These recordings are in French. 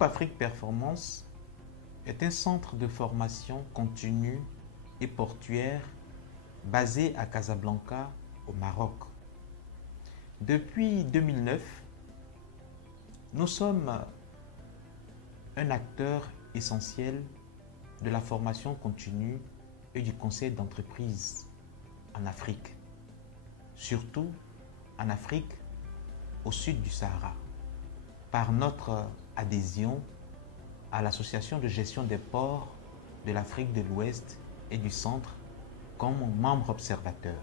groupe Afrique Performance est un centre de formation continue et portuaire basé à Casablanca, au Maroc. Depuis 2009, nous sommes un acteur essentiel de la formation continue et du conseil d'entreprise en Afrique, surtout en Afrique au sud du Sahara, par notre adhésion à l'Association de gestion des ports de l'Afrique de l'Ouest et du Centre comme membre observateur.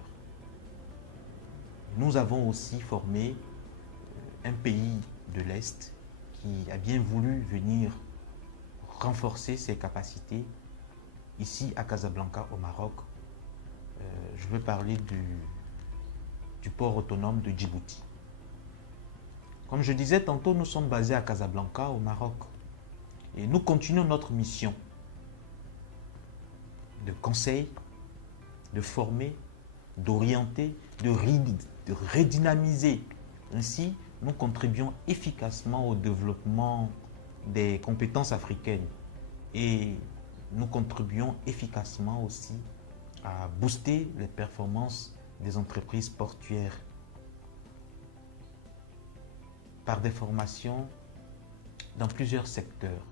Nous avons aussi formé un pays de l'Est qui a bien voulu venir renforcer ses capacités ici à Casablanca au Maroc. Je veux parler du port autonome de Djibouti. Comme je disais tantôt, nous sommes basés à Casablanca au Maroc et nous continuons notre mission de conseil, de former, d'orienter, de redynamiser. Ainsi, nous contribuons efficacement au développement des compétences africaines et nous contribuons efficacement aussi à booster les performances des entreprises portuaires par des formations dans plusieurs secteurs,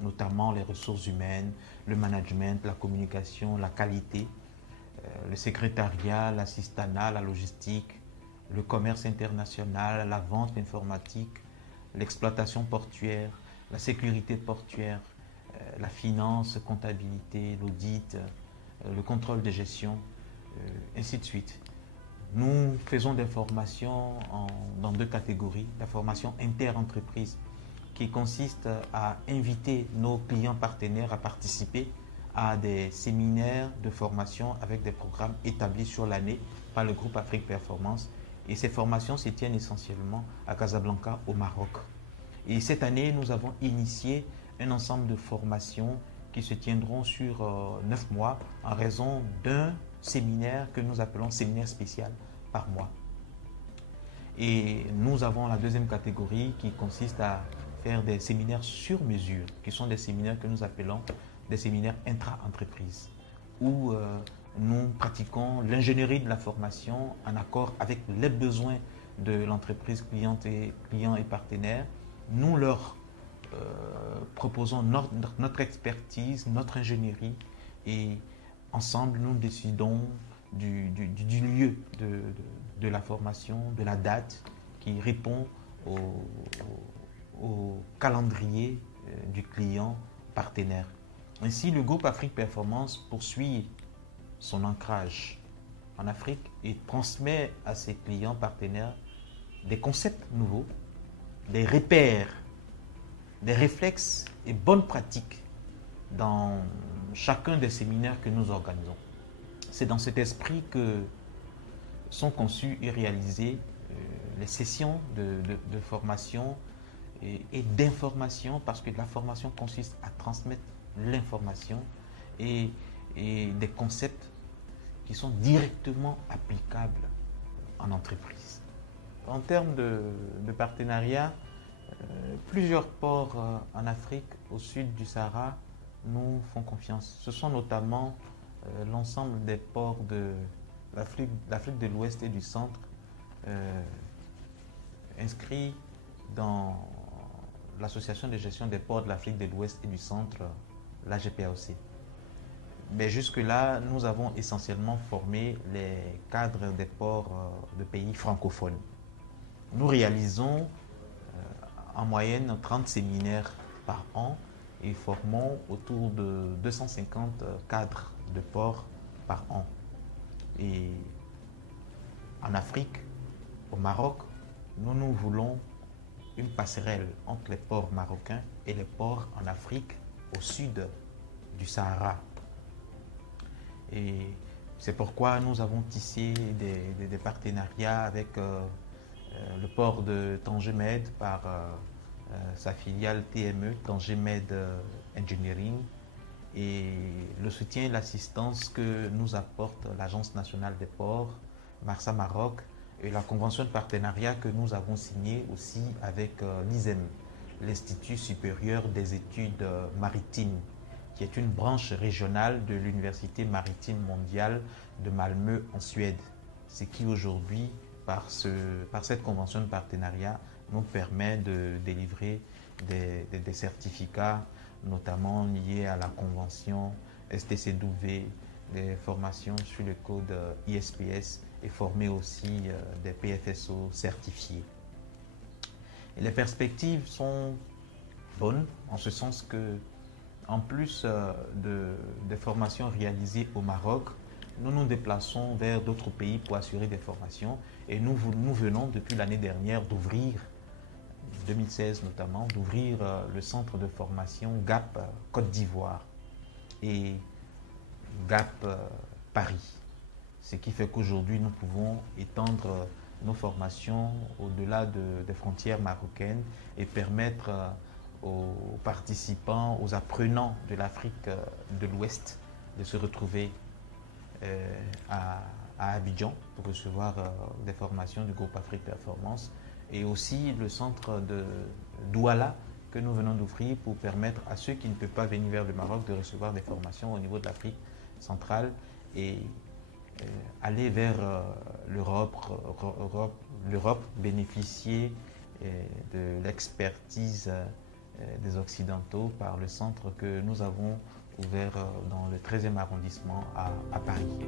notamment les ressources humaines, le management, la communication, la qualité, le secrétariat, l'assistanat, la logistique, le commerce international, la vente, l'informatique, l'exploitation portuaire, la sécurité portuaire, la finance, comptabilité, l'audit, le contrôle de gestion, ainsi de suite. Nous faisons des formations dans deux catégories. La formation inter-entreprise qui consiste à inviter nos clients partenaires à participer à des séminaires de formation avec des programmes établis sur l'année par le groupe Afrique Performance. Et ces formations se tiennent essentiellement à Casablanca, au Maroc. Et cette année, nous avons initié un ensemble de formations qui se tiendront sur 9 mois en raison d'un séminaire que nous appelons séminaire spécial par mois. Et nous avons la deuxième catégorie qui consiste à faire des séminaires sur mesure, qui sont des séminaires que nous appelons des séminaires intra-entreprises, où nous pratiquons l'ingénierie de la formation en accord avec les besoins de l'entreprise client et partenaire. Nous leur proposons notre expertise, notre ingénierie et ensemble nous décidons du lieu de la formation, de la date qui répond au calendrier du client partenaire. Ainsi, le groupe Afrique Performance poursuit son ancrage en Afrique et transmet à ses clients partenaires des concepts nouveaux, des repères, des réflexes et bonnes pratiques dans chacun des séminaires que nous organisons. C'est dans cet esprit que sont conçues et réalisées les sessions de formation et d'information, parce que la formation consiste à transmettre l'information et des concepts qui sont directement applicables en entreprise. En termes de partenariat, plusieurs ports en Afrique, au sud du Sahara, nous font confiance. Ce sont notamment l'ensemble des ports de l'Afrique de l'Ouest et du Centre inscrits dans l'Association de gestion des ports de l'Afrique de l'Ouest et du Centre, l'AGPAOC. Mais jusque-là, nous avons essentiellement formé les cadres des ports de pays francophones. Nous réalisons en moyenne 30 séminaires par an et formons autour de 250 cadres de ports par an. Et en Afrique, au Maroc, nous voulons une passerelle entre les ports marocains et les ports en Afrique au sud du Sahara. Et c'est pourquoi nous avons tissé des partenariats avec le port de Tanger-Med par sa filiale TME, Tanger-Med Engineering, et le soutien et l'assistance que nous apporte l'Agence nationale des ports, Marsa Maroc, et la convention de partenariat que nous avons signée aussi avec l'ISEM, l'Institut supérieur des études maritimes, qui est une branche régionale de l'Université maritime mondiale de Malmö en Suède. Ce qui aujourd'hui, par cette convention de partenariat, nous permet de délivrer des certificats, notamment liés à la convention STCW, des formations sur le code ISPS et former aussi des PFSO certifiés. Et les perspectives sont bonnes en ce sens que, en plus des formations réalisées au Maroc, nous nous déplaçons vers d'autres pays pour assurer des formations et nous venons depuis l'année dernière d'ouvrir, 2016 notamment, d'ouvrir le centre de formation GAP Côte d'Ivoire et GAP Paris. Ce qui fait qu'aujourd'hui nous pouvons étendre nos formations au-delà des frontières marocaines et permettre aux participants, aux apprenants de l'Afrique de l'Ouest de se retrouver à Abidjan pour recevoir des formations du groupe Afrique Performance, et aussi le centre de Douala que nous venons d'ouvrir pour permettre à ceux qui ne peuvent pas venir vers le Maroc de recevoir des formations au niveau de l'Afrique centrale et aller vers l'Europe, bénéficier de l'expertise des Occidentaux par le centre que nous avons ouvert dans le 13e arrondissement à Paris.